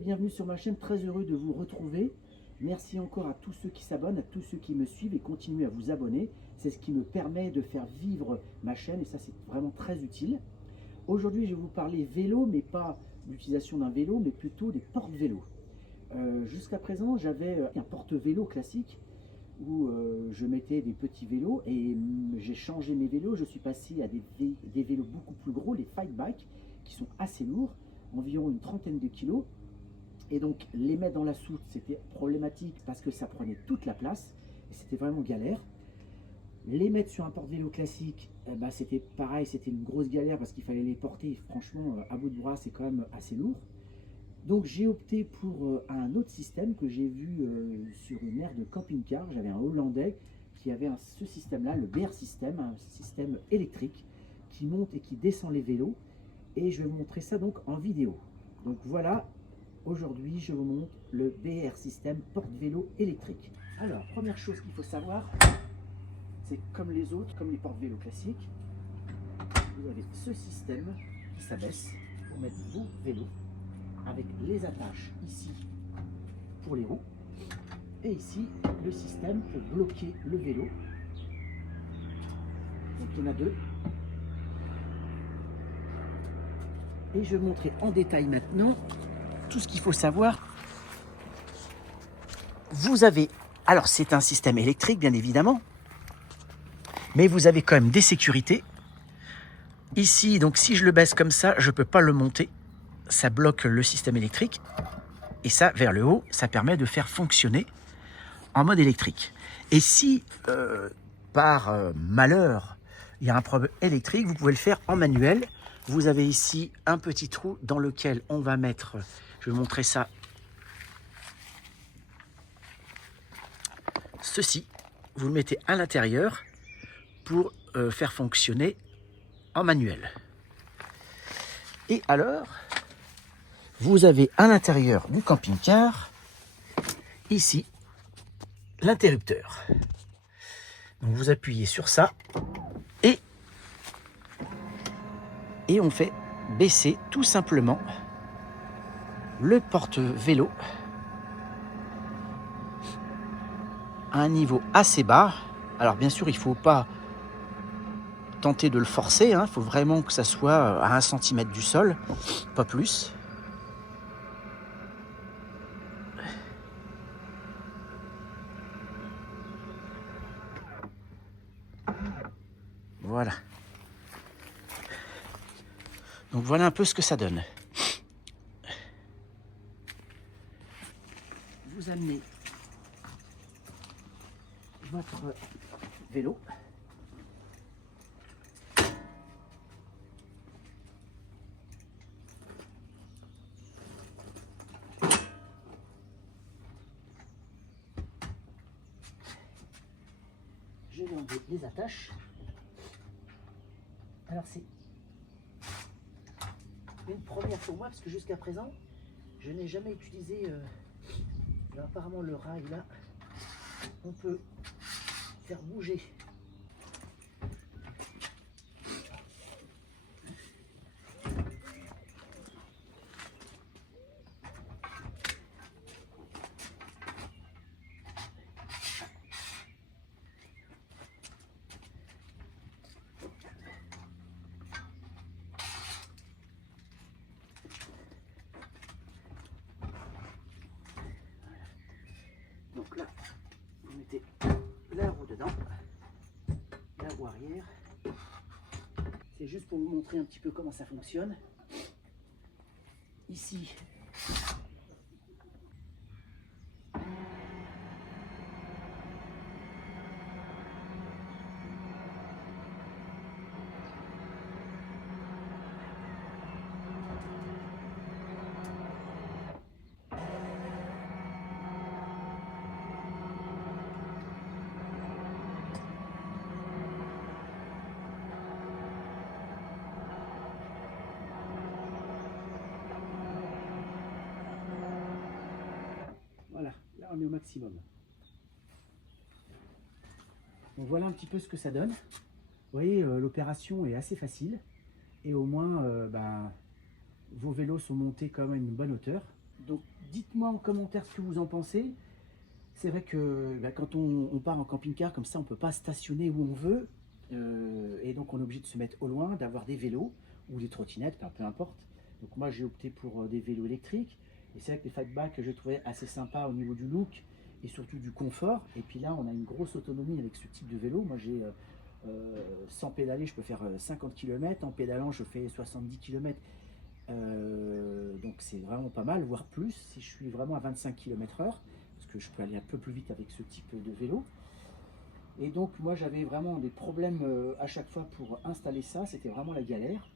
bienvenue sur ma chaîne, très heureux de vous retrouver. Merci encore à tous ceux qui s'abonnent, à tous ceux qui me suivent et continuez à vous abonner. C'est ce qui me permet de faire vivre ma chaîne et ça c'est vraiment très utile. Aujourd'hui je vais vous parler vélo, mais pas l'utilisation d'un vélo, mais plutôt des porte-vélos. Jusqu'à présent j'avais un porte-vélo classique où je mettais des petits vélos et j'ai changé mes vélos. Je suis passé à des vélos beaucoup plus gros, les fight bike, qui sont assez lourds, environ une trentaine de kilos. Et donc les mettre dans la soute c'était problématique parce que ça prenait toute la place et c'était vraiment galère. Les mettre sur un porte-vélo classique, c'était pareil, c'était une grosse galère parce qu'il fallait les porter. Franchement, à bout de bras, c'est quand même assez lourd. Donc j'ai opté pour un autre système que j'ai vu sur une aire de camping-car. J'avais un Hollandais qui avait ce système-là, le BR System, un système électrique qui monte et qui descend les vélos. Et je vais vous montrer ça donc en vidéo. Donc voilà, aujourd'hui je vous montre le BR System porte-vélo électrique. Alors, première chose qu'il faut savoir, c'est comme les autres, comme les porte-vélos classiques, vous avez ce système qui s'abaisse pour mettre vos vélos, avec les attaches ici pour les roues et ici le système pour bloquer le vélo. Donc il y en a deux et je vais vous montrer en détail maintenant tout ce qu'il faut savoir. Vous avez, alors c'est un système électrique bien évidemment, mais vous avez quand même des sécurités ici. Donc si je le baisse comme ça, je peux pas le monter, ça bloque le système électrique. Et ça, vers le haut, ça permet de faire fonctionner en mode électrique. Et si, par malheur, il y a un problème électrique, vous pouvez le faire en manuel. Vous avez ici un petit trou dans lequel on va mettre, je vais vous montrer ça, ceci. Vous le mettez à l'intérieur pour faire fonctionner en manuel. Et alors, vous avez à l'intérieur du camping-car, ici, l'interrupteur. Donc vous appuyez sur ça et on fait baisser tout simplement le porte-vélo à un niveau assez bas. Alors bien sûr, il ne faut pas tenter de le forcer, il faut vraiment que ça soit à 1 cm du sol, pas plus. Voilà. Donc voilà un peu ce que ça donne. Vous amenez votre vélo. Je vais enlever les attaches. Alors c'est une première pour moi parce que jusqu'à présent je n'ai jamais utilisé apparemment le rail là on peut faire bouger. Donc là, vous mettez la roue dedans, la roue arrière. C'est juste pour vous montrer un petit peu comment ça fonctionne. Ici, voilà, là on est au maximum. Donc voilà un petit peu ce que ça donne. Vous voyez, l'opération est assez facile et au moins vos vélos sont montés quand même à une bonne hauteur. Donc dites-moi en commentaire ce que vous en pensez. C'est vrai que quand on part en camping-car comme ça, on ne peut pas stationner où on veut. Et donc on est obligé de se mettre au loin, d'avoir des vélos ou des trottinettes, enfin, peu importe. Donc moi j'ai opté pour des vélos électriques. Et c'est vrai que les fatbacks, je trouvais assez sympa au niveau du look et surtout du confort. Et puis là, on a une grosse autonomie avec ce type de vélo. Moi j'ai sans pédaler, je peux faire 50 km. En pédalant, je fais 70 km. Donc c'est vraiment pas mal, voire plus, si je suis vraiment à 25 km/h, parce que je peux aller un peu plus vite avec ce type de vélo. Et donc moi j'avais vraiment des problèmes à chaque fois pour installer ça, c'était vraiment la galère.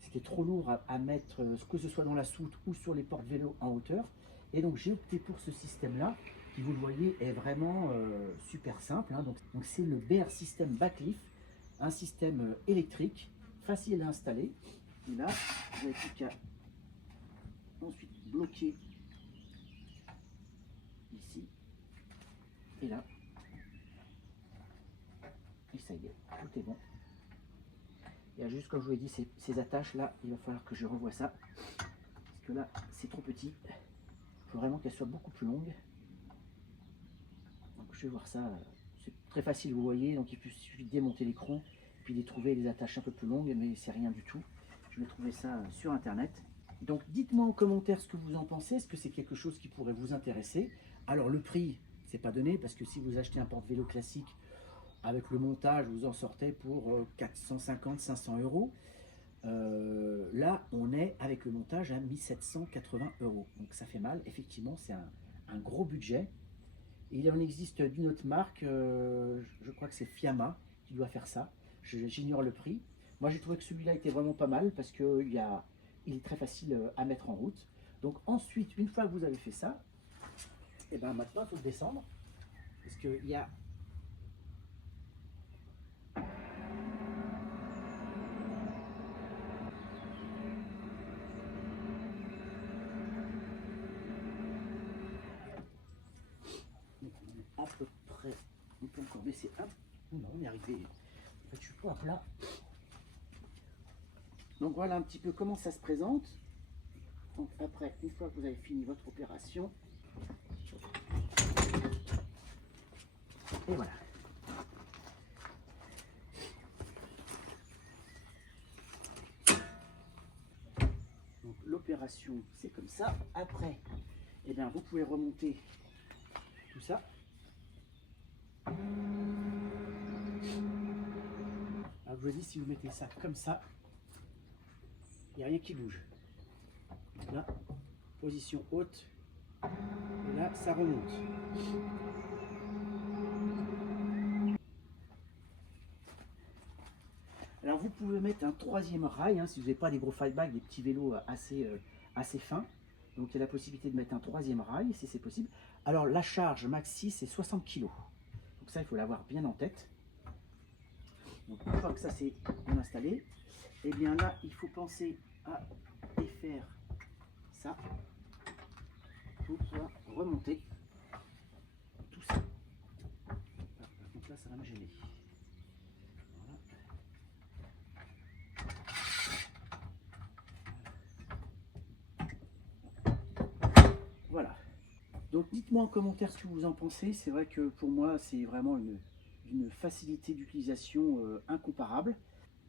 C'était trop lourd à mettre, que ce soit dans la soute ou sur les porte-vélos en hauteur. Et donc j'ai opté pour ce système-là, qui vous le voyez est vraiment super simple. Hein. Donc c'est le BR System Backlift, un système électrique, facile à installer. Et là, vous n'avez plus qu'à ensuite bloquer ici et là. Et ça y est, tout est bon. Il y a juste, comme je vous l'ai dit, ces attaches là, il va falloir que je revoie ça. Parce que là, c'est trop petit. Il faut vraiment qu'elle soit beaucoup plus longue. Donc je vais voir ça. C'est très facile, vous voyez. Donc il suffit de démonter l'écran, puis de trouver des attaches un peu plus longues, mais c'est rien du tout. Je vais trouver ça sur internet. Donc dites-moi en commentaire ce que vous en pensez. Est-ce que c'est quelque chose qui pourrait vous intéresser? Alors le prix, c'est pas donné, parce que si vous achetez un porte-vélo classique, avec le montage, vous en sortez pour 450-500 euros. Là, on est avec le montage à 1780 euros. Donc ça fait mal, effectivement, c'est un gros budget. Et il en existe d'une autre marque, je crois que c'est Fiamma qui doit faire ça. J'ignore le prix. Moi, j'ai trouvé que celui-là était vraiment pas mal parce qu'il est très facile à mettre en route. Donc ensuite, une fois que vous avez fait ça, et ben maintenant, il faut descendre. Parce qu'il y a... à peu près, on peut encore baisser un. Non, on est arrivé. En fait, je suis pas à plat. Donc voilà un petit peu comment ça se présente. Donc après, une fois que vous avez fini votre opération, et voilà. Donc l'opération, c'est comme ça. Après, eh bien, vous pouvez remonter tout ça. Alors, je vous dis, si vous mettez ça comme ça, il n'y a rien qui bouge. Là, position haute, et là, ça remonte. Alors, vous pouvez mettre un troisième rail, hein, si vous n'avez pas des gros fightback, des petits vélos assez fins. Donc, il y a la possibilité de mettre un troisième rail, si c'est possible. Alors, la charge maxi, c'est 60 kg. Donc ça, il faut l'avoir bien en tête. Donc, une fois que ça c'est bien installé, et bien là, il faut penser à défaire ça pour pouvoir remonter tout ça. Donc là, ça va me gêner. Voilà. Donc dites-moi en commentaire ce que vous en pensez. C'est vrai que pour moi, c'est vraiment une facilité d'utilisation incomparable.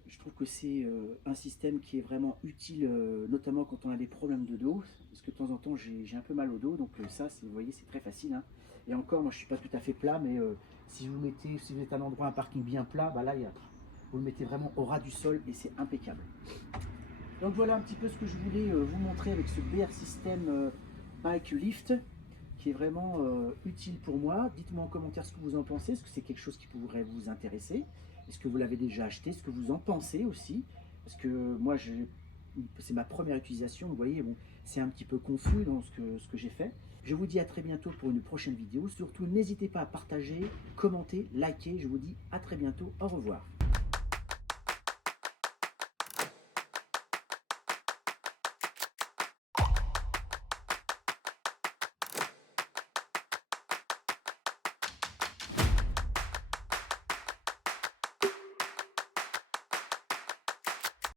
Je trouve que c'est un système qui est vraiment utile, notamment quand on a des problèmes de dos, parce que de temps en temps j'ai un peu mal au dos, donc ça, vous voyez, c'est très facile. Hein. Et encore, moi je suis pas tout à fait plat, mais si vous êtes à un endroit, un parking bien plat, bah là, vous le mettez vraiment au ras du sol et c'est impeccable. Donc voilà un petit peu ce que je voulais vous montrer avec ce BR System Bike Lift, qui est vraiment utile pour moi. Dites-moi en commentaire ce que vous en pensez, est-ce que c'est quelque chose qui pourrait vous intéresser? Est-ce que vous l'avez déjà acheté? Ce que vous en pensez aussi? Parce que moi, c'est ma première utilisation. Vous voyez, bon, c'est un petit peu confus dans ce que j'ai fait. Je vous dis à très bientôt pour une prochaine vidéo. Surtout, n'hésitez pas à partager, commenter, liker. Je vous dis à très bientôt. Au revoir.